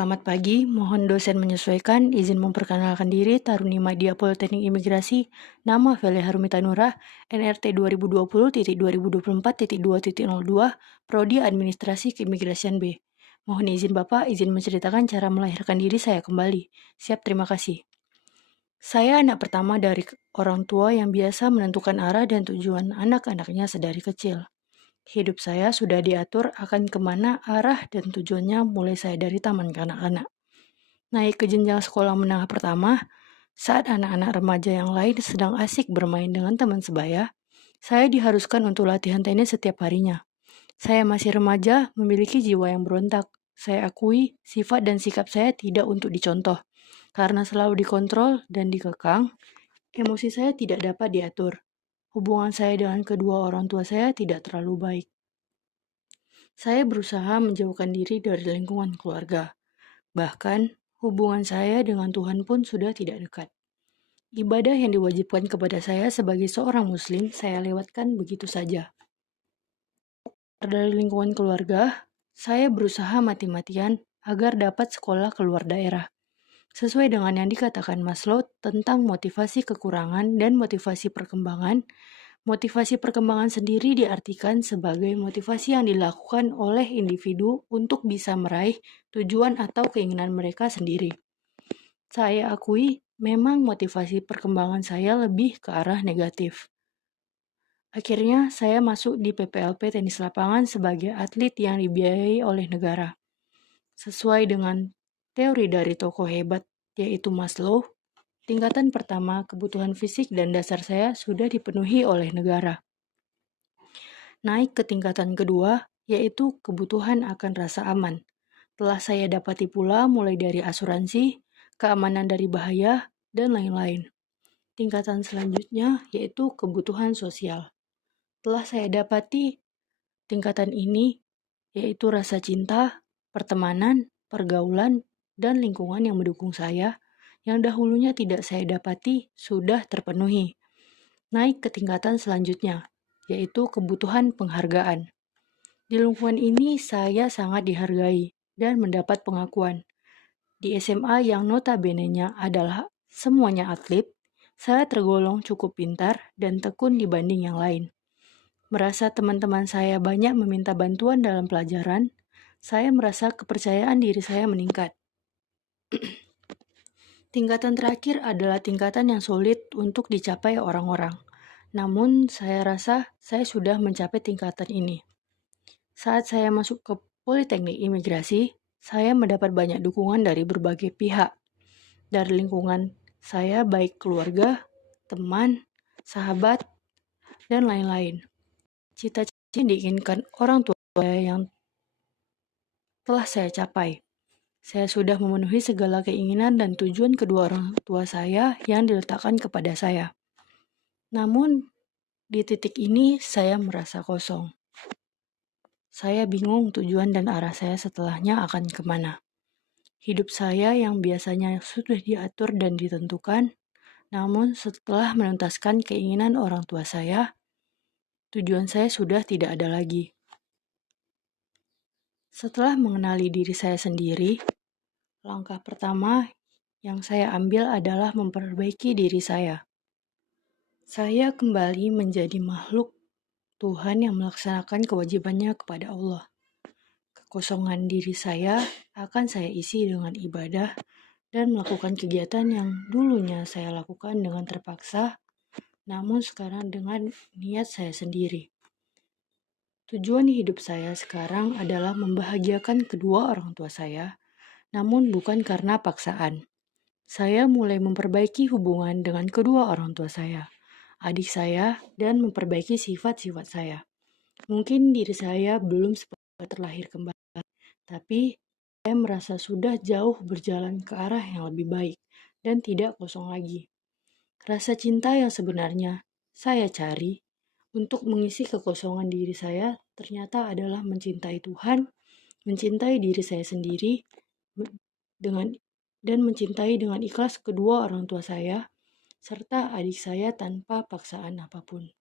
Selamat pagi, mohon dosen menyesuaikan, izin memperkenalkan diri, Taruni Madya Politeknik Imigrasi, nama Fele Harumita Nurah, NRT 2020-2024.2.02, Prodi Administrasi Keimigrasian B. Mohon izin Bapak, izin menceritakan cara melahirkan diri saya kembali. Siap, terima kasih. Saya anak pertama dari orang tua yang biasa menentukan arah dan tujuan anak-anaknya sedari kecil. Hidup saya sudah diatur akan kemana arah dan tujuannya mulai saya dari taman kanak-kanak. Naik ke jenjang sekolah menengah pertama, saat anak-anak remaja yang lain sedang asik bermain dengan teman sebaya, saya diharuskan untuk latihan tenis setiap harinya. Saya masih remaja, memiliki jiwa yang berontak. Saya akui sifat dan sikap saya tidak untuk dicontoh. Karena selalu dikontrol dan dikekang, emosi saya tidak dapat diatur. Hubungan saya dengan kedua orang tua saya tidak terlalu baik. Saya berusaha menjauhkan diri dari lingkungan keluarga. Bahkan, hubungan saya dengan Tuhan pun sudah tidak dekat. Ibadah yang diwajibkan kepada saya sebagai seorang muslim, saya lewatkan begitu saja. Dari lingkungan keluarga, saya berusaha mati-matian agar dapat sekolah keluar daerah. Sesuai dengan yang dikatakan Maslow tentang motivasi kekurangan dan motivasi perkembangan, motivasi perkembangan sendiri diartikan sebagai motivasi yang dilakukan oleh individu untuk bisa meraih tujuan atau keinginan mereka sendiri. Saya akui memang motivasi perkembangan saya lebih ke arah negatif. Akhirnya saya masuk di PPLP tenis lapangan sebagai atlet yang dibiayai oleh negara. Sesuai dengan teori dari tokoh hebat yaitu Maslow, tingkatan pertama kebutuhan fisik dan dasar saya sudah dipenuhi oleh negara. Naik ke tingkatan kedua, yaitu kebutuhan akan rasa aman. Telah saya dapati pula mulai dari asuransi, keamanan dari bahaya, dan lain-lain. Tingkatan selanjutnya yaitu kebutuhan sosial. Telah saya dapati tingkatan ini yaitu rasa cinta, pertemanan, pergaulan, dan lingkungan yang mendukung saya, yang dahulunya tidak saya dapati sudah terpenuhi. Naik ke tingkatan selanjutnya, yaitu kebutuhan penghargaan. Di lingkungan ini saya sangat dihargai dan mendapat pengakuan. Di SMA yang notabene-nya adalah semuanya atlet, saya tergolong cukup pintar dan tekun dibanding yang lain. Merasa teman-teman saya banyak meminta bantuan dalam pelajaran, saya merasa kepercayaan diri saya meningkat. Tingkatan terakhir adalah tingkatan yang sulit untuk dicapai orang-orang. Namun, saya rasa saya sudah mencapai tingkatan ini. Saat saya masuk ke Politeknik Imigrasi, saya mendapat banyak dukungan dari berbagai pihak. Dari lingkungan saya baik keluarga, teman, sahabat, dan lain-lain. Cita-cita yang diinginkan orang tua saya yang telah saya capai. Saya sudah memenuhi segala keinginan dan tujuan kedua orang tua saya yang diletakkan kepada saya. Namun, di titik ini saya merasa kosong. Saya bingung tujuan dan arah saya setelahnya akan kemana. Hidup saya yang biasanya sudah diatur dan ditentukan, namun setelah menuntaskan keinginan orang tua saya, tujuan saya sudah tidak ada lagi. Setelah mengenali diri saya sendiri, langkah pertama yang saya ambil adalah memperbaiki diri saya. Saya kembali menjadi makhluk Tuhan yang melaksanakan kewajibannya kepada Allah. Kekosongan diri saya akan saya isi dengan ibadah dan melakukan kegiatan yang dulunya saya lakukan dengan terpaksa, namun sekarang dengan niat saya sendiri. Tujuan hidup saya sekarang adalah membahagiakan kedua orang tua saya, namun bukan karena paksaan. Saya mulai memperbaiki hubungan dengan kedua orang tua saya, adik saya, dan memperbaiki sifat-sifat saya. Mungkin diri saya belum seperti terlahir kembali, tapi saya merasa sudah jauh berjalan ke arah yang lebih baik dan tidak kosong lagi. Rasa cinta yang sebenarnya saya cari untuk mengisi kekosongan diri saya ternyata adalah mencintai Tuhan, mencintai diri saya sendiri, dengan dan mencintai dengan ikhlas kedua orang tua saya, serta adik saya tanpa paksaan apapun.